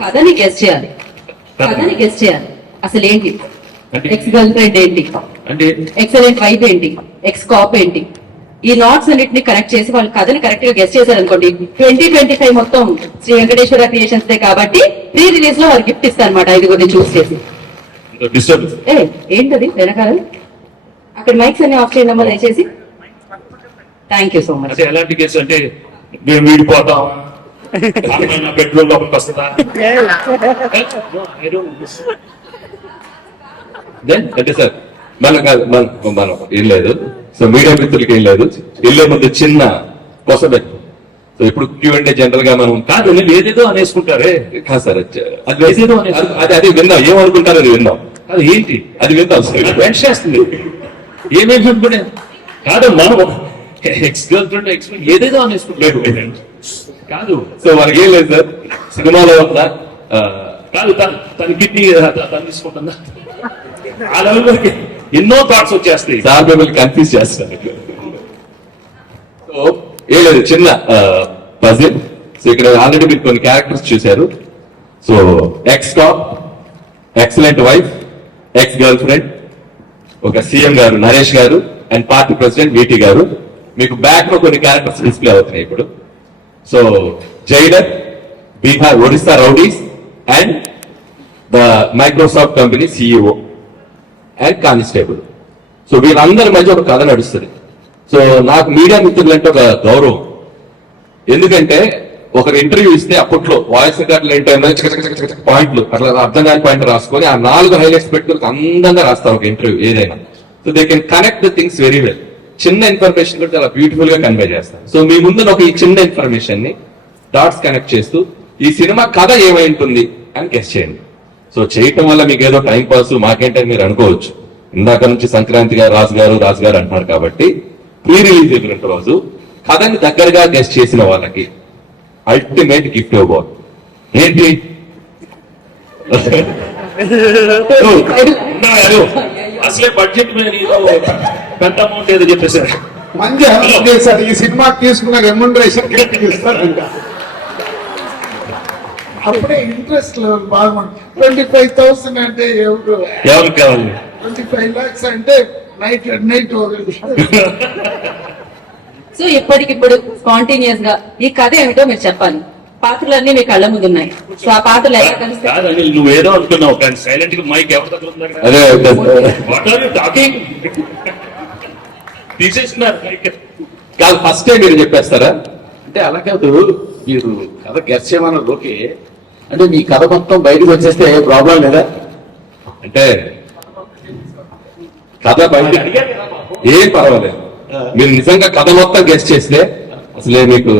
కథని గెస్ట్ చేయాలి. కథని గెస్ట్ చేయాలి. అసలు ఏంటి ఎక్స్ గర్ల్ ఫ్రెండ్ ఏంటి, అంటే ఎక్సలెంట్ వైఫ్ ఏంటి, ఎక్స్ కాప్ ఏంటి, ఈ నాట్స్ అన్నిటిని కనెక్ట్ చేసి వాళ్ళు కథని కరెక్ట్ గా గెస్ట్ చేశారు అనుకోండి. 2025 మొత్తం శ్రీ వెంకటేశ్వర క్రియేషన్స్ డే కాబట్టి ప్రీ రిలీజ్ లో వారు గిఫ్ట్ ఇస్తారు అనమాట. ఐదుగురిని చూస్ చేసి. డిస్టర్బెన్స్ ఏంటది వెనకాల అక్కడ మైక్స్ అన్ని ఆఫ్ చేయండి అమ్మా దయచేసి. Thank you so much. అంటే ఎలాంటి కేసు అంటే మేము వీడిపోతాం, బెడ్రూమ్ లోపలికి వస్తుందా? అంటే సార్ మనం ఏం లేదు. సో మీడియా మిత్రులకి ఏం లేదు. ఇల్లే ముందు చిన్న కొసబెట్. సో ఇప్పుడు Q&A జనరల్ గా మనం కాదు వీళ్ళు ఏదేదో అనేసుకుంటారే. కాదు సార్, అది ఏదేదో అది విందాం. ఏమనుకుంటారో అది విందాం. అది ఏంటి అది విందాం సార్. వెంట చేస్తుంది ఏమేమి అనుకునే కాదు. మనం ఎక్స్ గర్ల్ ఫ్రెండ్ ఎక్స్ ఏదేదో అనేసుకుంటారు కాదు. సో మనకి ఏం లేదు సార్. సినిమాలో ఉన్న కాదు తన కిడ్నీ తను తీసుకుంటుందా ఆ లెవెల్ వరకు ఎన్నో థాట్స్ వచ్చేస్తాయి. సార్ మిమ్మల్ని కన్ఫ్యూజ్ చేస్తారు. సో ఏం లేదు, చిన్న పజిల్. సో ఇక్కడ ఆల్రెడీ మీరు కొన్ని క్యారెక్టర్స్ చూశారు. So X cap, excellent wife, ex girl friend, ఒక సీఎం గారు నరేష్ గారు అండ్ పార్టీ ప్రెసిడెంట్ వీటీ గారు. మీకు బ్యాక్ లో కొన్ని క్యారెక్టర్స్ డిస్ప్లే అవుతున్నాయి ఇప్పుడు. So Jailer, Bihar Odisha rowdies and the Microsoft company CEO and constable. So వీళ్ళందరి మధ్య ఒక కథ నడుస్తుంది. సో నాకు మీడియా మిత్రులు అంటే ఒక గౌరవం. ఎందుకంటే ఒకరు ఇంటర్వ్యూ ఇస్తే అప్పట్లో వాయిస్ రికార్డులు ఏంటంటే పాయింట్లు అట్లా అర్థం కాని పాయింట్ రాసుకొని ఆ 4 హైలైట్స్ పెట్టుకుని అందంగా రాస్తారు ఒక ఇంటర్వ్యూ ఏదైనా. So they can connect the things very well. చిన్న ఇన్ఫర్మేషన్ కూడా చాలా బ్యూటిఫుల్ గా కన్వే చేస్తారు. సో మీ ముందు ఒక ఈ చిన్న ఇన్ఫర్మేషన్ ని డాట్స్ కనెక్ట్ చేస్తూ ఈ సినిమా కథ ఏమై ఉంటుంది అని గెస్ చేయండి. సో చేయటం వల్ల మీకు ఏదో టైం పాస్ మాకేంటే మీరు అనుకోవచ్చు. ఇందాక నుంచి సంక్రాంతి గారు రాజు గారు అంటున్నారు కాబట్టి ప్రీ రిలీజ్ ఈవెంట్ రోజు కథని దగ్గరగా గెస్ట్ చేసిన వాళ్ళకి అల్టిమేట్ గిఫ్ట్ ఇవ్వబోదు. ఏంటి అసలే బడ్జెట్ మీద పెద్ద అమౌంట్ ఏదో చెప్పేసారు. మంచి హెల్ప్ చేశారు. ఈ సినిమా తీసుకున్న రెమ్యునరేషన్ ఇస్తారంట. అప్పుడే ఇంట్రెస్ట్ లెవెల్ బాగుంది. 25,000 అంటే ఎవరికి కావాలి? 25 lakhs అంటే నైట్ సో ఇప్పటికిప్పుడు స్పాంటేనియస్ గా ఈ కథ ఏమిటో మీరు చెప్పాలి. పాత్రలన్నీ మీ కళ్ళ ముందు ఉన్నాయి. సో ఆ పాత్రలు ఎలా కలుస్తాయి? కాదని నువ్వేదో అనుకున్నావు కానీ సైలెంట్ గా మైక్ ఎవరి దగ్గర ఉంది అక్కడ? అదే వాట్ ఆర్ యు టాకింగ్? తీసేస్తున్నారు మైక్. కాదు, ఫస్ట్ టైం మీరు చెప్పేస్తారా? అంటే అలా కాదు, మీరు కథ గెస్ చేయమన్నారు ఓకే. అంటే మీ కథ మొత్తం బయటకు వచ్చేస్తే ప్రాబ్లం లేదా? అంటే కథ బయట ఏం పర్వాలేదు. మీరు నిజంగా కథ మొత్తం గెస్ట్ చేస్తే అసలే మీకు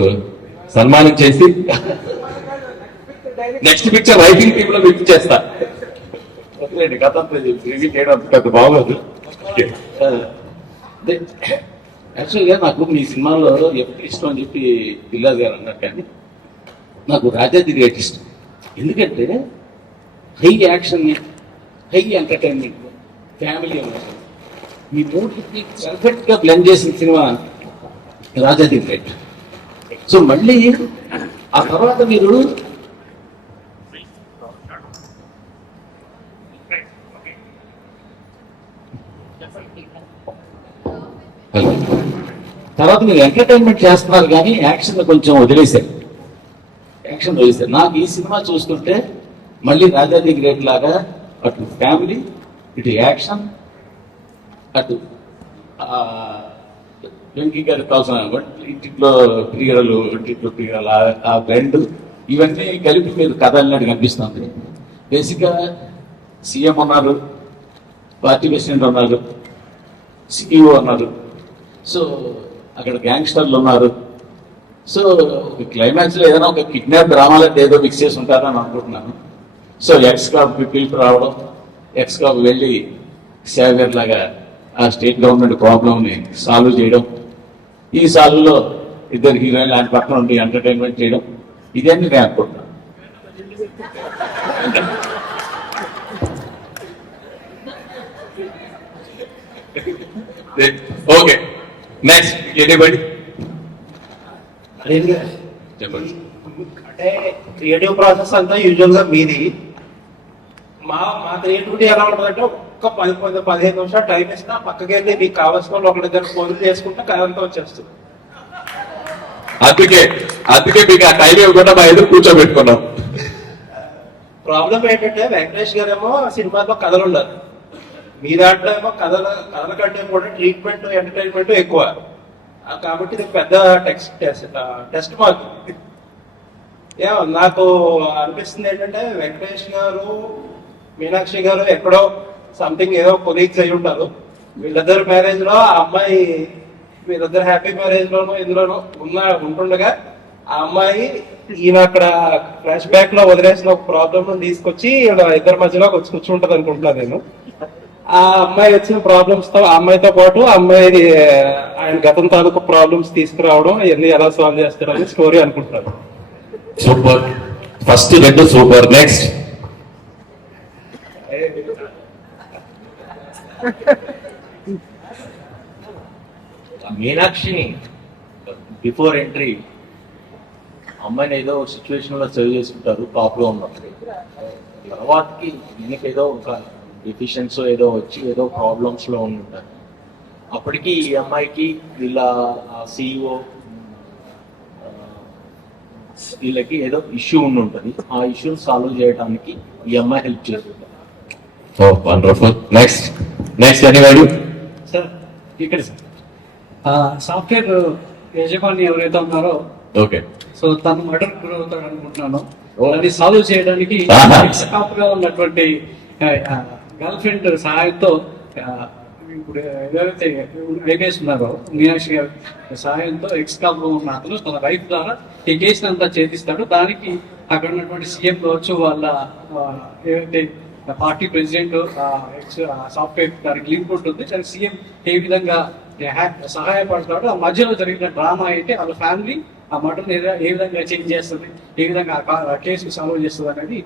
సన్మానం చేసి నెక్స్ట్ పిక్చర్ రైటింగ్ టీమ్ లో మీకు చేస్తా. కథ అంతా రివీల్ చేయడం పెద్ద బాగోదు. యాక్చువల్గా నాకు మీ సినిమాలో ఎప్పుడు ఇష్టం అని చెప్పి పిల్లాజ్ గారు అన్నారు, కానీ నాకు రాజాది గ్రేట్ ఇష్టం. ఎందుకంటే high action, high entertainment, family emotion ఈ మూడుకి పర్ఫెక్ట్ గా బ్లెండ్ చేసిన సినిమా రాజాది గ్రేట్. సో మళ్ళీ ఆ తర్వాత మీరు ఎంటర్టైన్మెంట్ చేస్తున్నారు కానీ యాక్షన్ కొంచెం వదిలేశారు. నాకు ఈ సినిమా చూస్తుంటే మళ్ళీ రాజాది గ్రేట్ లాగా అటు ఫ్యామిలీ, ఇటు యాక్షన్, అటు వెంకీ గారికి కావాల్సిన ఇంటిలో ప్రియలు, ఇంటిలో ప్రియలు, ఆ బ్లెండ్ ఇవన్నీ కలిపి మీరు కథ అన్నట్టు కనిపిస్తుంది. బేసిక్గా సీఎం ఉన్నారు, పార్టీ ప్రెసిడెంట్ ఉన్నారు, సిఇఓ ఉన్నారు, సో అక్కడ గ్యాంగ్స్టర్లు ఉన్నారు. సో క్లైమాక్స్ లో ఏదైనా ఒక కిడ్నాప్ డ్రామాలంటే ఏదో మిక్స్ చేసి ఉంటారని అనుకుంటున్నాను. సో ఎక్స్ కాప్ పిలుపు రావడం, ఎక్స్ కాప్ వెళ్ళి సేవియర్ లాగా ఆ స్టేట్ గవర్నమెంట్ ప్రాబ్లమ్ని సాల్వ్ చేయడం, ఈ సాల్వ్లో ఇద్దరు హీరోయిన్లు ఆయన పక్కన ఉండి ఎంటర్టైన్మెంట్ చేయడం, ఇదన్నీ నేను అనుకుంటున్నాను. ఓకే, నెక్స్ట్ ఎనీబడి అదేంటి చెప్పండి. అంటే క్రియేటివ్ ప్రాసెస్ అంతా యూజువల్ గా మీది. మా మా క్రియేటివిటీ ఎలా ఉంటుందంటే ఒక్క 15 నిమిషాలు టైం ఇచ్చినా పక్కకి వెళ్ళి మీకు కావాల్సిన వాళ్ళు ఒకరిద్దరు ఫోన్లు చేసుకుంటే కథ అంతా వచ్చేస్తుంది. అందుకే మీకు ఆ టైం ఇవ్వకుండా మా ఎదురు కూర్చోబెట్టుకున్నాం. ప్రాబ్లం ఏంటంటే వెంకటేష్ గారేమో సినిమాలో కథలు ఉండాలి, మీ దాంట్లో ఏమో కథల కంటే కూడా ట్రీట్మెంట్ ఎంటర్టైన్మెంట్ ఎక్కువ. కాబట్టి ఇది పెద్ద టెస్ట్ మాకు. నాకు అనిపిస్తుంది ఏంటంటే వెంకటేష్ గారు మీనాక్షి గారు ఎక్కడో సంథింగ్ ఏదో కొలీగ్స్ అయి ఉంటారు. వీళ్ళిద్దరు మ్యారేజ్ లో ఆ అమ్మాయి, వీళ్ళిద్దరు హ్యాపీ మ్యారేజ్ లోనో ఇందులోనో ఉంటుండగా ఆ అమ్మాయి ఈయన అక్కడ ఫ్లాష్ బ్యాక్ లో వదిలేసిన ఒక ప్రాబ్లమ్ తీసుకొచ్చి ఇద్దరి మధ్యలో వచ్చి కూర్చుంటది అనుకుంటున్నా నేను. ఆ అమ్మాయి వచ్చిన ప్రాబ్లమ్స్ తో ఆ అమ్మాయితో పాటు ఆ అమ్మాయి ఆయన గతం తాలూకు ప్రాబ్లమ్స్ తీసుకురావడం, ఇవన్నీ ఎలా సాల్వ్ చేస్తారని స్టోరీ అనుకుంటున్నాను. Super, first 2 super. నెక్స్ట్ మీనాక్షిని బిఫోర్ ఎంట్రీ అమ్మాయిని ఏదో సిచ్యువేషన్ లో సేవ్ చేసుకుంటారు టాప్ లో ఉన్నప్పుడు. తర్వాతకి ఈయనకి ఏదో ఒక డెఫిషియన్స్ ఏదో వచ్చి ఏదో ప్రాబ్లమ్స్ లో ఉంటారు. అప్పటికి ఈ అమ్మాయికి వీళ్ళ సిఇఓ వీళ్ళకి ఏదో ఇష్యూ ఉంటుంది. ఆ ఇష్యూ సాల్వ్ చేయడానికి ఈ అమ్మాయి హెల్ప్ చేస్తుంది. ఓ వండర్ఫుల్. Next anybody? సార్ ఇక్కడ సార్ సాఫ్ట్వేర్ యజమాని ఎవరైతే ఉన్నారో, ఓకే, సో తను మర్డర్ గురవుతాడు అనుకుంటున్నాను. అది సాల్వ్ చేయడానికి ఎక్స్-కాప్ గా ఉన్నటువంటి గర్ల్ ఫ్రెండ్ సహాయంతో ఇప్పుడు ఎవరైతే వేగేష్ ఉన్నారో మీనాక్షి గారి సహాయంతో ఎక్స్-కాప్ లో ఉన్న అతను తన వైఫ్ ద్వారా ఈ కేసుని అంతా ఛేదిస్తాడు. దానికి అక్కడ ఉన్నటువంటి సీఎం కావచ్చు, వాళ్ళ ఏదైతే పార్టీ ప్రెసిడెంట్, సాఫ్ట్వేర్ దానికి లింక్ ఉంటుంది. దానికి సీఎం ఏ విధంగా సహాయపడతాడు, ఆ మధ్యలో జరిగిన డ్రామా అయితే వాళ్ళ ఫ్యామిలీ ఆ మర్డర్ ఏ విధంగా చేంజ్ చేస్తుంది, ఏ విధంగా ఆ కేసు సాల్వ్ చేస్తుంది అనేది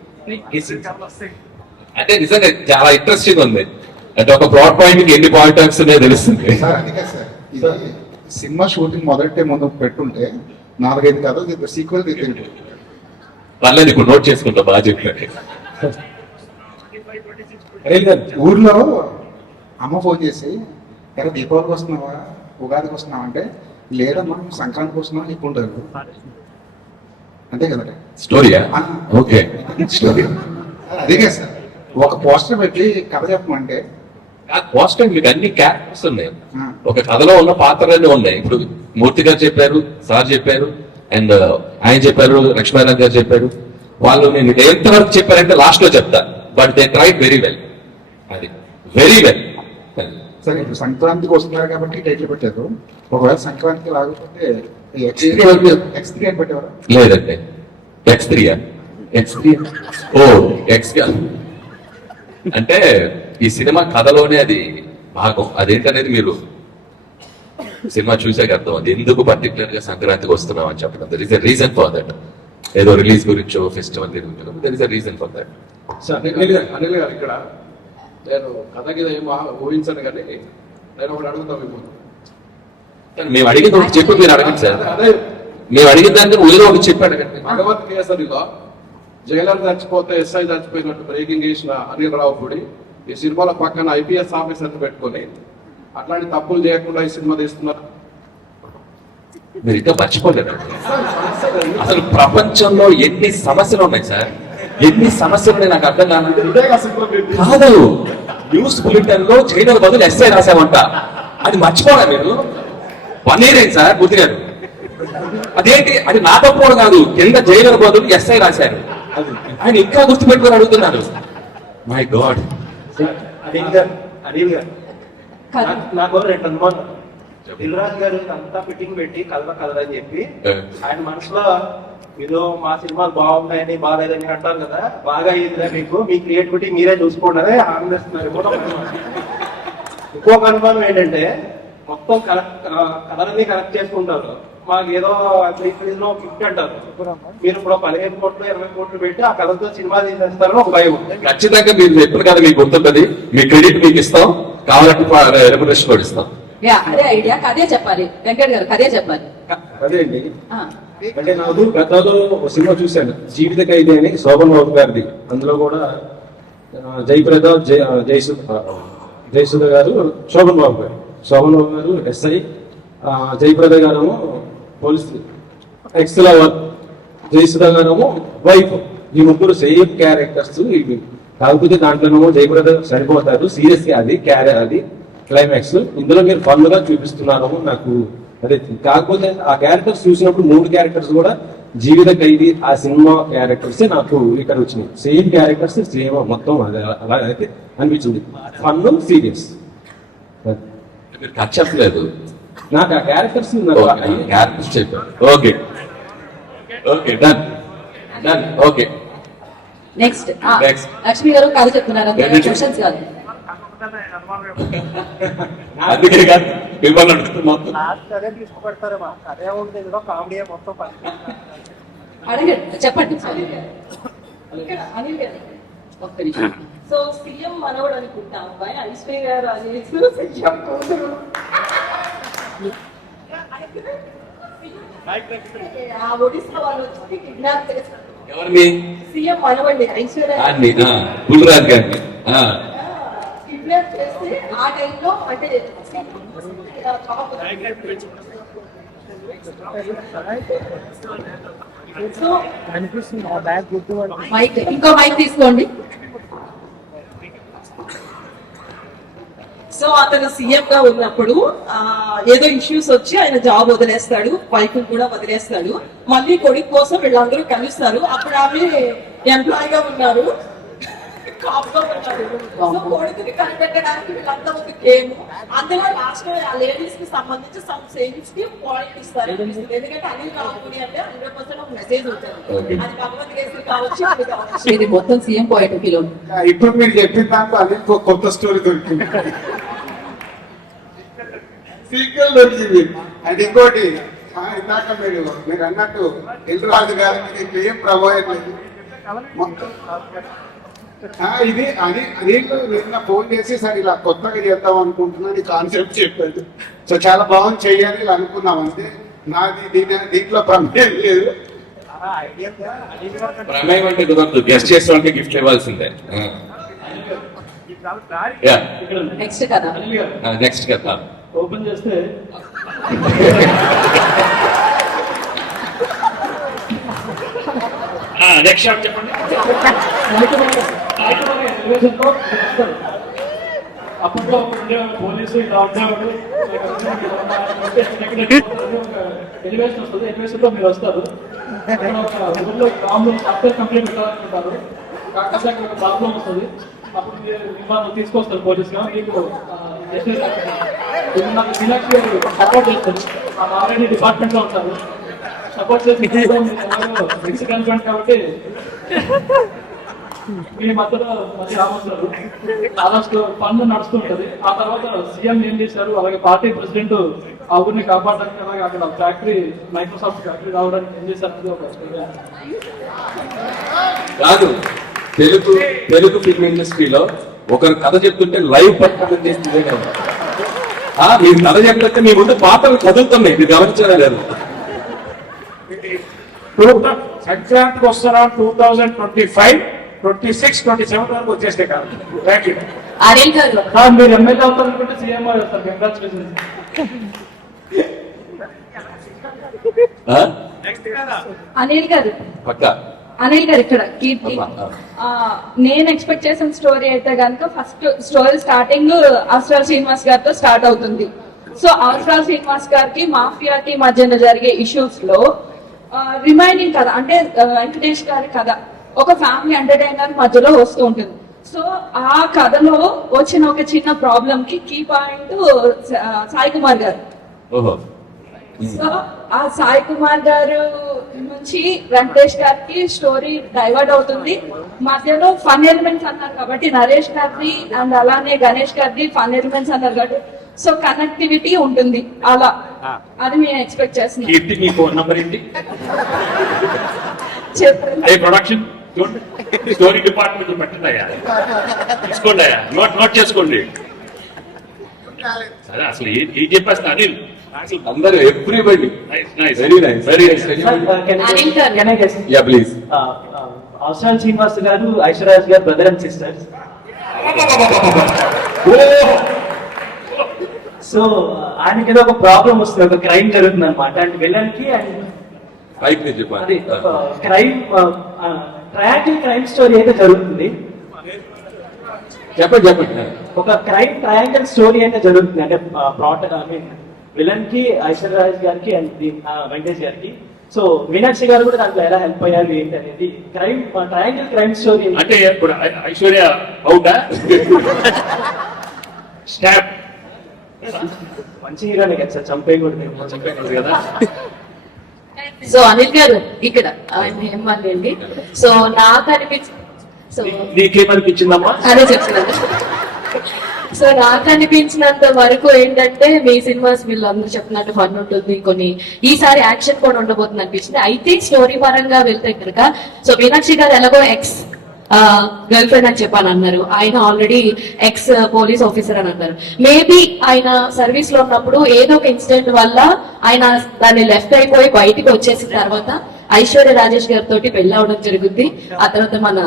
అంటే నిజంగా చాలా ఇంట్రెస్టింగ్ ఉంది. అంటే ఒక బ్రాడ్ పాయింట్ కి ఎన్ని పాయింట్స్ తెలుస్తుంది. సార్ అందుకే సార్ ఇది సినిమా షూటింగ్ మొదలెట్టే ముందు పెట్టుంటే 4-5 కథలు సీక్వెల్ తిరిగి పర్లేదు, ఇప్పుడు నోట్ చేసుకుంటా. బాగా చెప్పారు. ఊర్లో అమ్మ ఫోన్ చేసి ఎరా దీపావళికి వస్తున్నావా, ఉగాదికి వస్తున్నావా అంటే లేదమ్మా సంక్రాంతికి వస్తున్నావా చెప్పుకుంటారు. అంతే కదా స్టోరీయా? ఓకే, స్టోరీ అదిగే సార్. ఒక పోస్టర్ పెట్టి కథ చెప్పమంటే పోస్టర్ మీకు అన్ని క్యారెక్టర్స్ ఉన్నాయి, ఒక కథలో ఉన్న పాత్రలన్నీ ఉన్నాయి. ఇప్పుడు మూర్తి గారు చెప్పారు, సార్ చెప్పారు, అండ్ ఆయన చెప్పారు, లక్ష్మీనారాయణ గారు చెప్పారు. వాళ్ళు నేను ఎంతవరకు చెప్పారంటే లాస్ట్ లో చెప్తా, but they tried very well. అది వెరీ వెల్. సరే ఇప్పుడు సంక్రాంతికి వస్తున్నారు కాబట్టి టైటిల్ పెట్టారు. ఒకవేళ సంక్రాంతికి రాకపోతే X3 అని పెట్టేవారు? లేదండి, X3 ఓ ఎక్స్ అంటే ఈ సినిమా కథలోనే అది భాగం. అదేంటనేది మీరు సినిమా చూసాక అర్థం. అది ఎందుకు పర్టికులర్ గా సంక్రాంతికి వస్తున్నాం అని చెప్పడం, there is a reason for that. ఏదో రిలీజ్ గురించో ఫెస్టివల్ గురించో, there is a reason for that. Anil garu, ఇక్కడ నేను కథకి ఏం ఊహించాను కానీ నేను ఒకటి అడుగుతాం ఇప్పుడు. మేము అడిగింది ఒకటి చెప్పి మీరు అడగండి సార్. అదే మేము అడిగిన దానికి ఏదో ఒకటి చెప్పి అడగండి. భగవత్ కేసరిలో జైలర్ చచ్చిపోతే ఎస్ఐ చచ్చిపోయినట్టు బ్రేకింగ్ చేసిన అనిల్ రావుపూడి ఈ సినిమాలో పక్కన IPS ఆఫీసర్ని పెట్టుకొని అట్లాంటి తప్పులు చేయకుండా ఈ సినిమా తీస్తున్నారు. మీరు ఇంకా మర్చిపోలేదు. అసలు ప్రపంచంలో ఎన్ని సమస్యలు ఉన్నాయి సార్, ఎన్ని సమస్యలు ఉన్నాయి నాకు అర్థం కాదు. న్యూస్ బులెటిన్ లో జైలర్ బదులు ఎస్ఐ రాసామంట, అది మర్చిపోరా మీరు? 1 year అయింది సార్ పూర్తి గారు. అదేంటి, అది నా తప్పుడు కాదు, కింద జైలర్ బదులు ఎస్ఐ రాశారు. ఆయన ఇంకా గుర్తుపెట్టుకొని అడుగుతున్నారు. My God. అనిల్ గారు, నాకు 2 అనుమానం. దిల్రాజ్ గారు అంతా ఫిట్టింగ్ పెట్టి కలదని చెప్పి ఆయన మనసులో ఏదో మా సినిమాలు బాగున్నాయని బాగాలేదని అంటారు కదా, బాగా అయ్యిందిరా మీకు, మీ క్రియేటివిటీ మీరే చూసుకోండి అని ఆనందిస్తున్నారు. ఇంకొక అనుమానం ఏంటంటే మొత్తం కథలన్నీ కనెక్ట్ చేసుకుంటారు, మాకు ఏదో 50 అంటారు. మీరు ఇప్పుడు 15 కోట్లు 20 కోట్లు పెట్టి ఆ కథతో సినిమా తీసేస్తారని ఒక భయం. ఖచ్చితంగా మీరు ఎప్పుడు కదా మీకు గుర్తుంటది, మీ క్రెడిట్ మీకు ఇస్తాం, కావాలంటే రెమ్యునరేషన్ కూడా ఇస్తాం. అదే ఐడియా, కదే చెప్పాలి వెంకట్ గారు, కదే చెప్పాలి. అదే అండి. అంటే నాకు గతంలో ఒక సినిమా చూశాను, జీవిత ఖైదీ అని, శోభన్ బాబు గారిది. అందులో కూడా జయప్రద జయసుధ గారు, శోభన్ బాబు గారు ఎస్ఐ, జయప్రద గారేమో పోలీస్ ఎక్స్ లవర్, జయసుధ గారేమో వైఫ్. ఈ ముగ్గురు సేమ్ క్యారెక్టర్స్ ఇవి. కాకపోతే దాంట్లోనేమో జయప్రద సరిపోతారు, సీరియస్ గా అది క్లైమాక్స్. ఇందులో మీరు ఫన్ గా చూపిస్తున్నారేమో నాకు అదే. కాకపోతే ఆ క్యారెక్టర్స్ చూసినప్పుడు 3 క్యారెక్టర్స్ కూడా జీవిత ఖైదీ ఆ సినిమా క్యారెక్టర్స్ నాకు ఇక్కడ వచ్చినాయి. సేమ్ క్యారెక్టర్స్ సేమ్ మొత్తం అలా అయితే అనిపించింది. Fun serious. మీరు కట్ చెప్పలేదు, నాకు ఆ క్యారెక్టర్స్ క్యారెక్టర్స్ చెప్పారు. Okay okay, done done. Okay next Next. Lakshmi గారు కథ చెప్తున్నారు, ఏంటండి? క్వశ్చన్స్ కాదు. అందుకే కాదు మిమ్మల్ని అడుగుతున్నా మొత్తం. అదే తీసుకుపెడతారేమో, అదే ఉంది కామెడీ మొత్తం. అడగండి, చెప్పండి. అనిల్ గారు ఒక్క నిమిషం. సో సీఎం మనవడు అనుకుంటాం, అబ్బాయి ఐశ్వర్య గారు అనేది సీఎం కూతురు. ఆ ఒడిస్సా వాళ్ళు వచ్చి కిడ్నాప్ చేస్తారు. ఎవరిని? సీఎం మనవండి ఐశ్వర్య అన్ని గుల్రాజ్ గారిని కిడ్నాప్ చేస్తే ఆ టైంలో అంటే సో మైక్, ఇంకో మైక్ తీసుకోండి. సో అతను సీఎం గా ఉన్నప్పుడు ఏదో ఇష్యూస్ వచ్చి ఆయన జాబ్ వదిలేస్తాడు, వైఫ్ కూడా వదిలేస్తాడు. మళ్ళీ కొడుకు కోసం వీళ్ళందరూ కలుస్తారు. అప్పుడు ఆమె ఎంప్లాయ్ గా ఉన్నారు, కాప్ గా ఉన్నారు. సో కొడుకుని కనిపెట్టడానికి వీళ్ళంతా ఒక గేమ్. అందులో లాస్ట్ ఆ లేడీస్ కి సంబంధించి సమ్ సేవింగ్స్ కి పాయింట్ ఇస్తారు. ఎందుకంటే అనిల్ రావుని అంటే 100% ఒక మెసేజ్ ఉంటుంది. అది భగవద్గీత కావచ్చు, అది కావచ్చు. ఇది మొత్తం సీఎం పాయింట్ ఆఫ్ వ్యూలో. ఇప్పుడు మీరు చెప్పిన దాంట్లో అది ఇంకో కొత్త స్టోరీ దొరికింది, సీక్వెల్ దొరికింది. అది ఇంకోటి ఇందాక మీరు అన్నట్టు ఎల్రాజు గారికి ఏం ప్రభావం లేదు మొత్తం. ఇది నిన్న ఫోన్ చేసి సార్ ఇలా కొత్తగా చేద్దాం అనుకుంటున్నాను, ఈ కాన్సెప్ట్ చెప్పాడు. సో చాలా బాగుంది, చెయ్యాలి ఇలా అనుకున్నాం అంతే. నాది దీంట్లో ప్రమేయం లేదు. ప్రమేయం అంటే కుదరదు, గెస్ట్ చేసే వాళ్ళకి గిఫ్ట్ ఇవ్వాల్సిందే. నెక్స్ట్ కదా, నెక్స్ట్ కదా ఓపెన్ చేస్తే నెక్స్ట్ షాట్ చెప్పండి. అప్పట్లో పోలీసు ఇలా ఉండేవాడు. ఎలివేషన్ వస్తుంది, ఎలివేషన్ లో మీరు వస్తారు. ఊళ్ళో గ్రామంలో సాఫ్ట్వేర్ కంప్లైంట్ పెట్టాలనుకుంటారు, కాకపోతే అక్కడ ఒక ప్రాబ్లం వస్తుంది. అప్పుడు మీరు మిమ్మల్ని తీసుకొస్తారు పోలీసుగా. మీకు మీనాక్షి గారు సపోర్ట్ చేస్తారు, ఆల్రెడీ డిపార్ట్మెంట్ లో ఉంటారు. సపోర్ట్ చేసి ఎక్స్ కన్ఫరెంట్ కాబట్టి మీ మధ్యలో మధ్య రామోస్తారు. లాస్ట్ పనులు నడుస్తుంటది. ఆ తర్వాత సీఎం ఏం చేశారు, అలాగే పార్టీ ప్రెసిడెంట్ ఆ ఊరిని కాపాడడానికి, అలాగే అక్కడ ఫ్యాక్టరీ మైక్రోసాఫ్ట్ ఫ్యాక్టరీ రావడానికి ఏం చేశారు అనేది ఒక కాదు. తెలుగు ఫిల్మ్ ఇండస్ట్రీలో ఒకరు కథ చెప్తుంటే లైవ్ పర్ఫార్మెన్స్ చేస్తుందే కదా. మీరు కథ చెప్తుంటే మీ ముందు పాటలు కదులుతున్నాయి, మీరు గమనించారా లేదు? సంక్రాంతికి వస్తున్నాం 2025, 26, 27 వరకు వచ్చేస్తే కాదు. Thank you. అనిల్ గారు మీరు ఎమ్మెల్యే అవుతారనుకుంటే సీఎం అవుతారు. కంగ్రాచులేషన్స్. అనిల్ గారు పక్కా అనిల్ గారు ఇక్కడ కీర్తి. నేను ఎక్స్పెక్ట్ చేసిన స్టోరీ అయితే కనుక ఫస్ట్ స్టోరీ స్టార్టింగ్ అవసరాల శ్రీనివాస్ గారితో స్టార్ట్ అవుతుంది. సో అవసరాల శ్రీనివాస్ గారికి మాఫియాకి మధ్యన జరిగే ఇష్యూస్ లో రిమైనింగ్ కథ అంటే వెంకటేష్ గారి కథ ఒక ఫ్యామిలీ ఎంటర్టైనర్ మధ్యలో వస్తూ ఉంటుంది. సో ఆ కథలో వచ్చిన ఒక చిన్న ప్రాబ్లం కి కీ పాయింట్ సాయి కుమార్ గారు. సో ఆ సాయి కుమార్ గారు నుంచి వెంకటేష్ గారికి స్టోరీ డైవర్ట్ అవుతుంది. మధ్యలో ఫన్ ఎలిమెంట్స్ అన్నారు కాబట్టి నరేష్ గారిది అండ్ అలానే గణేష్ గారిది ఫన్ ఎలిమెంట్స్ అన్నారు కాబట్టి సో కనెక్టివిటీ ఉంటుంది. అలా అది మేము ఎక్స్పెక్ట్ చేస్తున్నాం. కీర్తి, మీ ఫోన్ నంబర్ ఏంటి? చెప్పండి. ప్రొడక్షన్ స్టోరీ డిపార్ట్మెంట్ పెట్టండియా, తీసుకోండి, నోట్ చేసుకోండి. సరే, అసలు ఏం చెప్పేస్తా అనిల్, అందరూ everybody nice very nice very nice Anil గారు. యా ప్లీజ్ అవసరాల శ్రీనివాస్ గారు ఐశ్వర్యరాజ్ గారు బ్రదర్ అండ్ సిస్టర్స్. సో ఆయనకి ఏదో ఒక ప్రాబ్లం వస్తుంది, ఒక క్రైమ్ జరుగుతుంది అనమాట. అండ్ విలన్ కి అండ్ పైకి నేను అది చెప్పాను క్రైమ్ ట్రయాంగిల్ క్రైమ్ స్టోరీ అయితే జరుగుతుంది. చెప్పండి చెప్పండి. ఒక క్రైమ్ ట్రయాంగిల్ స్టోరీ అయితే జరుగుతుంది. అంటే ప్లాట్ ఐ మీన్ విలన్ కి ఐశ్వర్యరాజ్ గారికి అండ్ వెంకటేష్ గారికి. సో మీనాక్షి గారు కూడా దాంట్లో ఎలా హెల్ప్ అయ్యారు ఏంటి అనేది క్రైమ్ ట్రయాంగిల్ క్రైమ్ స్టోరీ. అంటే ఇప్పుడు ఐశ్వర్య అవుటా స్టాప్ మంచి హీరోనే కదా సార్, చంపేయకూడదు కదా. సో అనిల్ గారు ఇక్కడ ఆయన ఏమనండి. సో నాకు అనిపించింది, సో నీకేమనిపించిందమ్మా? అదే చెప్తున్నాను. సో నాకు అనిపించినంత వరకు ఏంటంటే మీ సినిమాస్ వీళ్ళందరూ చెప్పినట్టు ఫన్ ఉంటుంది, కొన్ని ఈసారి యాక్షన్ కూడా ఉండబోతుంది అనిపించింది. అయితే స్టోరీ పరంగా వెళ్తే కనుక సో మీనాక్షి గారు ఎలాగో ఎక్స్ గర్ల్ ఫ్రెండ్ అని చెప్పాను అన్నారు, ఆయన ఆల్రెడీ ఎక్స్ పోలీస్ ఆఫీసర్ అని అన్నారు. మేబీ ఆయన సర్వీస్ లో ఉన్నప్పుడు ఏదో ఒక ఇన్సిడెంట్ వల్ల ఆయన దాన్ని లెఫ్ట్ అయిపోయి బయటికి వచ్చేసిన తర్వాత ఐశ్వర్య రాజేష్ గారితో పెళ్లి అవడం జరుగుద్ది. ఆ తర్వాత మన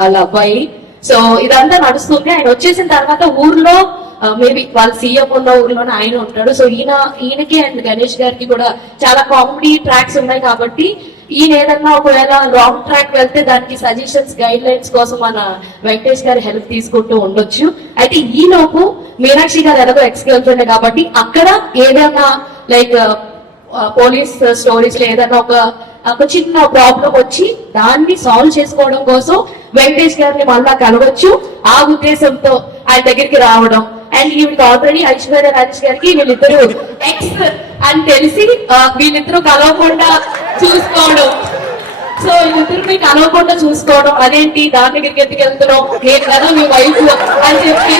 వాళ్ళ అబ్బాయి. సో ఇదంతా నడుస్తుంది. ఆయన వచ్చేసిన తర్వాత ఊర్లో మేబీ వాళ్ళ సీఎం ఉన్న ఊర్లోనే ఆయన ఉంటాడు. సో ఈయనకి అండ్ గణేష్ గారికి కూడా చాలా కామెడీ ట్రాక్స్ ఉన్నాయి కాబట్టి ఈయన ఏదన్నా ఒకవేళ రాంగ్ ట్రాక్ వెళ్తే దానికి సజెషన్స్ గైడ్ లైన్స్ కోసం మన వెంకటేష్ గారి హెల్ప్ తీసుకుంటూ ఉండొచ్చు. అయితే ఈ లోపు మీనాక్షి గారు ఎలాగో ఎక్స్ గర్ల్ ఫ్రెండ్ కాబట్టి అక్కడ ఏదైనా లైక్ పోలీస్ స్టోరీస్ లో ఏదైనా ఒక చిన్న ప్రాబ్లం వచ్చి దాన్ని సాల్వ్ చేసుకోవడం కోసం వెంకటేష్ గారిని మళ్ళా కలవచ్చు. ఆ ఉద్దేశంతో ఆయన దగ్గరికి రావడం అండ్ ఈవిడికి ఆల్రెడీ ఐశ్వర్య రాజేష్ గారికి వీళ్ళిద్దరు ఎక్స్ అని తెలిసి వీళ్ళిద్దరూ కలవకుండా చూసుకోవడం. సో వీళ్ళిద్దరు కలవకుండా చూసుకోవడం, అదేంటి దాని దగ్గరికి ఎందుకు వెళ్తున్నాం, నేను కదా మీ వైఫ్ అని చెప్పి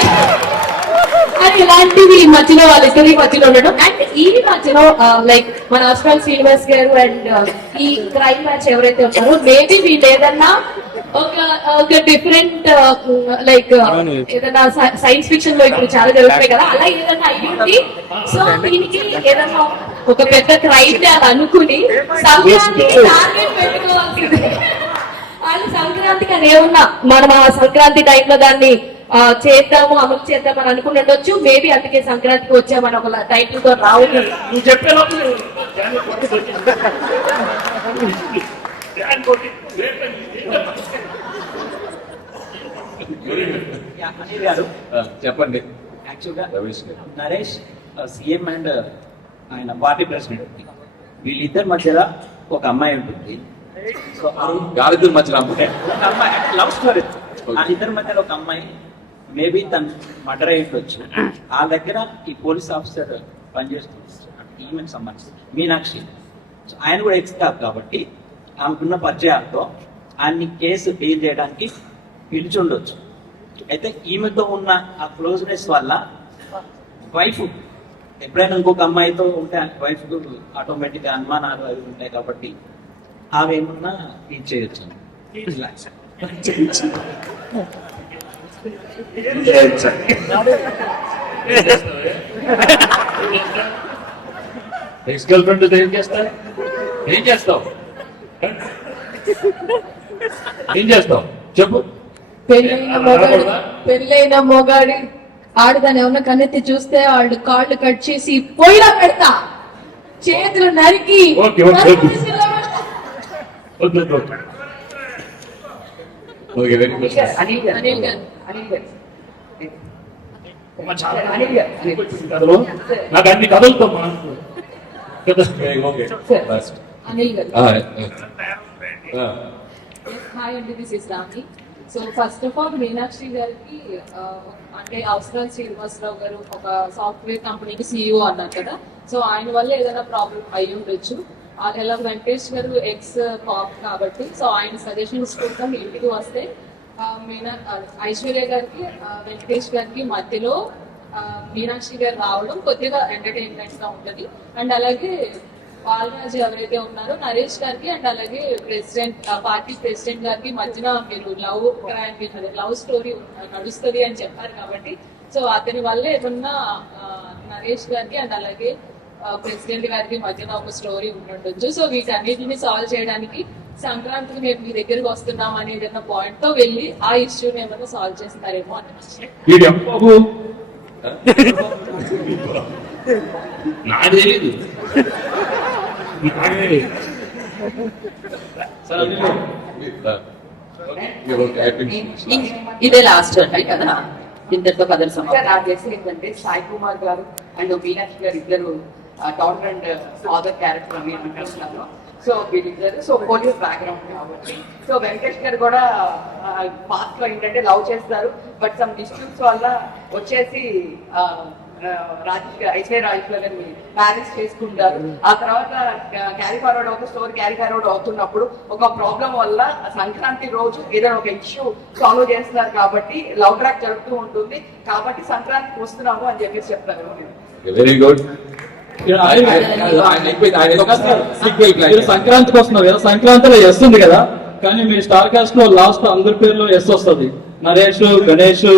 అని ఇలాంటివి మధ్యలో వాళ్ళిద్దరి మధ్యలో ఉండడం. అండ్ ఈ మధ్యలో లైక్ మన అవసరాల శ్రీనివాస్ గారు అండ్ ఈ క్రైమ్ మ్యాచ్ ఎవరైతే ఉంటారో మేబీ వీళ్ళు ఏదన్నా ఒక డిఫరెంట్ లైక్ ఏదైనా సైన్స్ ఫిక్షన్ లో ఇప్పుడు చాలా జరుగుతాయి కదా, అలా ఏదన్నా అయ్యింది. సో దీనికి ఏదన్నా ఒక పెద్ద క్రైమ్ అని అనుకుని సంక్రాంతికి టార్గెట్ పెట్టుకోవాల్సింది. వాళ్ళు సంక్రాంతికి అని ఏమన్నా మనం ఆ సంక్రాంతి టైంలో దాన్ని చేద్దాము అమలు చేద్దాం అని అనుకుంటుండొచ్చు. మేబీ అందుకే సంక్రాంతికి వచ్చామని ఒక టైటిల్ తో రావడం. నువ్వు చెప్పేలోపు అనిల్ గారు చెప్పండి. యాక్చువల్గా రమేష్ గారు. నరేష్ సీఎం అండ్ ఆయన పార్టీ ప్రెసిడెంట్, వీళ్ళిద్దరి మధ్యలో ఒక అమ్మాయి ఉంటుంది. సో గాలిద్దరు మధ్యలో అమ్ముతాయి. ఒక అమ్మాయి లవ్ స్టోరీ, ఆ ఇద్దరి మధ్యలో ఒక అమ్మాయి మేబీ తను మర్డర్ అయి ఉండొచ్చు. ఆ దగ్గర ఈ పోలీస్ ఆఫీసర్ పనిచేస్తుంది, ఈమెకి సంబంధించి మీనాక్షి. సో ఆయన కూడా ఎక్స్కాప్ కాబట్టి ఆమెకున్న పరిచయాలతో ఆయన్ని కేసు డీల్ చేయడానికి పిలిచి ఉండొచ్చు. అయితే ఈమెతో ఉన్న ఆ క్లోజ్నెస్ వల్ల వైఫ్ ఎప్పుడైనా ఇంకొక అమ్మాయితో ఉంటే వైఫ్ ఆటోమేటిక్గా అనుమానాలు అవి ఉంటాయి కాబట్టి ఆమె ఏమన్నా డీల్ చేయొచ్చు. ఎక్స్ గర్ల్ ఫ్రెండ్ ఏం చేస్తావు? ఏం చేస్తావు? ఏం చేస్తావు చెప్పు. పెళ్ళైన మొగాడి ఆడదాన్ని ఏమన్నా కన్నెత్తి చూస్తే వాళ్ళు కాళ్ళు కట్ చేసి పొయ్యిలో పెడతా, చేతులు నరికి okay okay okay very good. Anil గారు కథలు నాకు అన్ని కథలతో కదా. ఓకే ఫస్ట్ అనిల్ గారు. హాయ్ అండి, this is Rami. So first of all Meenakshi గారికి అంటే అవసరాల శ్రీనివాసరావు గారు ఒక సాఫ్ట్వేర్ కంపెనీకి CEO అన్నారు కదా, సో ఆయన వల్ల ఏదైనా ప్రాబ్లం అయి ఉండొచ్చు. ఎలా వెంకటేష్ గారు ఎక్స్ పాప్ కాబట్టి సో ఆయన సజెషన్స్ కోసం ఇంటికి వస్తే ఐశ్వర్య గారికి వెంకటేష్ గారికి మధ్యలో మీనాక్షి గారు రావడం కొద్దిగా ఎంటర్టైన్మెంట్ గా ఉంటది. అండ్ అలాగే బాలరాజు ఎవరైతే ఉన్నారో నరేష్ గారికి అండ్ అలాగే ప్రెసిడెంట్ పార్టీ ప్రెసిడెంట్ గారికి మధ్యన మీరు లవ్ స్టోరీ నడుస్తుంది అని చెప్పారు కాబట్టి సో అతని వల్ల ఏమన్నా నరేష్ గారికి అండ్ అలాగే ప్రెసిడెంట్ గారికి మధ్యన ఒక స్టోరీ ఉండొచ్చు. సో వీటన్నిటిని సాల్వ్ చేయడానికి సంక్రాంతికి మేము మీ దగ్గరికి వస్తున్నాం అనేది పాయింట్ తో వెళ్ళి ఆ ఇష్యూని ఏమైనా సాల్వ్ చేస్తారేమో అని. వీడు బాబు నాకు తెలియదు. ఇదే లాస్ట్ అంటే కదా ఇంతటితో కథలు సమాప్తం. నాకు తెలిసి ఏంటంటే సాయి కుమార్ గారు అండ్ మీనాక్షి గారు ఇద్దరు డాటర్ అండ్ ఫాదర్ క్యారెక్టర్ అని అనుకుంటున్నాను. సో వీళ్ళిద్దరు సో పోలీస్ బ్యాక్గ్రౌండ్ కాబట్టి సో వెంకటేష్ గారు కూడా పాస్ట్ లో ఏంటంటే లవ్ చేస్తారు, బట్ సమ్ డిస్ట్యూట్స్ వల్ల వచ్చేసి ఐశ్వర్య రాజేశ్వర్ గారిని మ్యారేజ్ చేసుకుంటారు. ఆ తర్వాత క్యారీ ఫార్వర్డ్ ఒక స్టోరీ క్యారీ ఫార్వర్డ్ అవుతున్నప్పుడు ఒక ప్రాబ్లం వల్ల సంక్రాంతి రోజు ఏదైనా ఒక ఇష్యూ సాల్వ్ చేస్తున్నారు కాబట్టి లవ్ ట్రాక్ జరుగుతూ ఉంటుంది. కాబట్టి సంక్రాంతికి వస్తున్నాము అని చెప్పేసి చెప్తారు. Very good. సంక్రాంతికి వస్తున్నారు కదా, సంక్రాంతిలో ఎస్ ఉంది కదా, కానీ మీ స్టార్ కాస్ట్ లో లాస్ట్ అందరి పేర్లో ఎస్ వస్తుంది. నరేష్, గణేష్,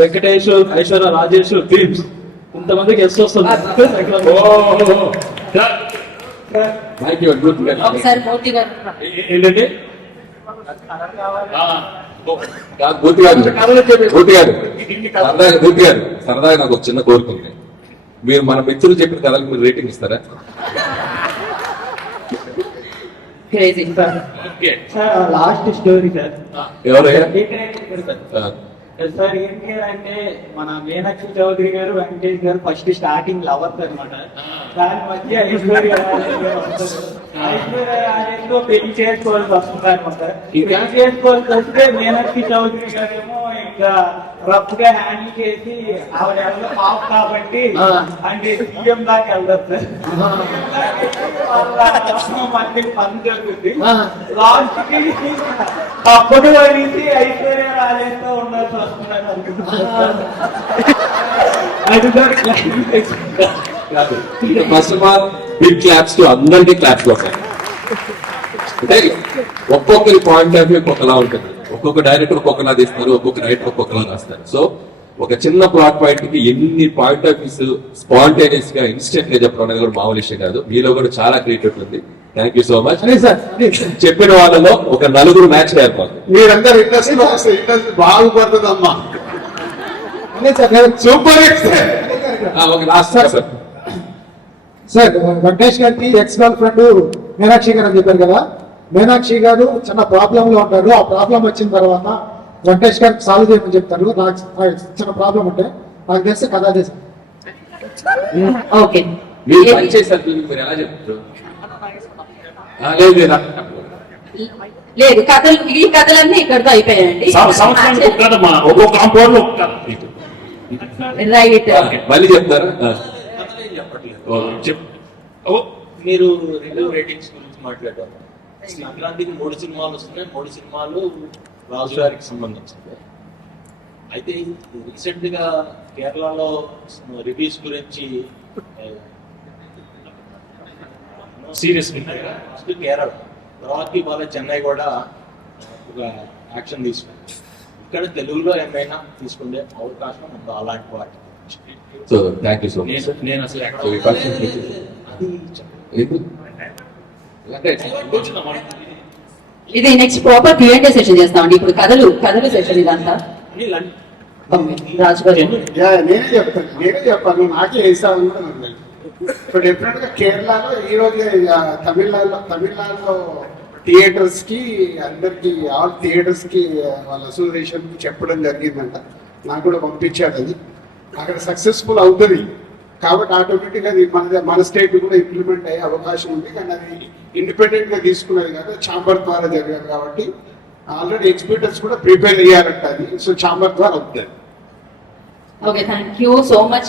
వెంకటేష్, ఐశ్వర్య రాజేష్, ఫిలిప్స్ ఇంతమందికి ఎస్ వస్తుంది. ఒకసారి మూర్తి గారు ఏంటంటే సరదాగా నాకు ఒక చిన్న కోరిక ఉంది. మీరు మన మిత్రులు చెప్పిన కథలకు మీరు రేటింగ్ ఇస్తారా? క్రేజీ. Last story sir. ఎవరయ్యా? సార్ ఏంటి అంటే మన మీనాక్షి చౌదరి గారు వెంకటేష్ గారు ఫస్ట్ స్టార్టింగ్ లవర్స్ అనమాట. దాని మధ్య ఐశ్వర్య రాజేష్తో పెళ్లి చేసుకోవాల్సి వస్తుంది అనమాట. పెళ్లి చేసుకోవాల్సి వస్తే మీనాక్షి చౌదరి గారు ఏమో ఇంకా రఫ్ గా హ్యాండిల్ చేసి ఆవిడ ఎవరో పాప కాబట్టి అంటే సీఎం దాకా వెళ్తారు సార్. మధ్య పని జరుగుతుంది. లాస్ట్ కి అప్పుడు అనేసి ఐశ్వర్య రాజేష్తో ఉండాల్సి వస్తుంది. First of all big claps to అందరికీ క్లాప్స్ కొట్టాలి. అంటే ఒక్కొక్కరి పాయింట్ ఆఫ్ వ్యూ ఒక్కొక్కలా ఉంటుంది. ఒక్కొక్క డైరెక్టర్ ఒక్కొక్కలా తీస్తారు, ఒక్కొక్క రైటర్ ఒక్కొక్కలా రాస్తారు. సో ఒక చిన్న ప్లాట్ పాయింట్ కి ఎన్ని పాయింట్ ఆఫ్ వ్యూస్ స్పాంటేనియస్ గా ఇన్స్టెంట్ గా చెప్పడం అనేది కూడా మామూలు విషయం కాదు. మీలో కూడా చాలా క్రియేటివిటీ ఉంది. Thank you so much. చెప్పిన వాళ్ళలో ఒక నలుగురు మ్యాచ్ ఏర్పడుతుంది. మీరందరూ ఇండస్ట్రీలో వస్తే ఇండస్ట్రీ బాగుపడుతుందమ్మా. సూపర్ హిట్ ఒక లాస్ట్ సార్. సార్ వెంకటేష్ గారికి ఎక్స్ గర్ల్ ఫ్రెండ్ మీనాక్షి గారు అని చెప్పారు కదా, మీనాక్షి గారు చిన్న ప్రాబ్లం లో ఉంటారు. ఆ ప్రాబ్లం వచ్చిన తర్వాత వెంకటేష్ గారికి సాల్వ్ చేయమని చెప్తారు. నాకు చిన్న ప్రాబ్లం ఉంటే నాకు తెలిసి కథ అదే సార్. ఓకే. మీరు పని చేశారు, మీరు ఎలా చెప్తారు? లేదు లేదు, కథలు ఈ కథలన్నీ ఇక్కడితో అయిపోయాయండి. సంవత్సరానికి ఒక కథ, ఒక్కొక్క కాంపౌండ్ ఒక కథ. రైట్. మళ్ళీ చెప్తారా? మీరు రివ్యూ రేటింగ్స్ గురించి మాట్లాడారు. సంక్రాంతికి 3 సినిమాలు వస్తున్నాయి. 3 సినిమాలు రాజు గారికి సంబంధించింది. అయితే రీసెంట్ గా కేరళలో రివ్యూస్ గురించి సీరియస్ ఫస్ట్ కేరళ, తర్వాత ఇవాళ చెన్నై కూడా ఒక యాక్షన్ తీసుకుంది. ఇక్కడ తెలుగులో ఏమైనా తీసుకునే అవకాశం ఉందా అలాంటి వాటి? So thank you so much. నేను అసలు ఇది నెక్స్ట్ ప్రాపర్ Q&A సెషన్ చేస్తామండి. ఇప్పుడు కథలు సెషన్ ఇదంతా. రాజు గారు నేనే చెప్పాను నాకే వేసాను కూడా నాకు తెలుసు. సో డెఫినెట్ గా కేరళలో ఈ రోజు తమిళనాడులో థియేటర్స్ కి అందరికి ఆల్ థియేటర్స్ కి వాళ్ళ అసోసియేషన్ కి చెప్పడం జరిగిందంట. నాకు కూడా పంపించాడు. అది అక్కడ సక్సెస్ఫుల్ అవుతుంది కాబట్టి ఆటోమేటిక్ అది మన స్టేట్ కూడా ఇంప్లిమెంట్ అయ్యే అవకాశం ఉంది. కానీ అది ఇండిపెండెంట్ గా తీసుకున్నది కదా, ఛాంబర్ ద్వారా జరిగారు కాబట్టి ఆల్రెడీ ఎగ్జిబిటర్స్ కూడా ప్రిపేర్ అయ్యారంట అది. సో ఛాంబర్ ద్వారా అవుతుంది. Okay, thank you so much.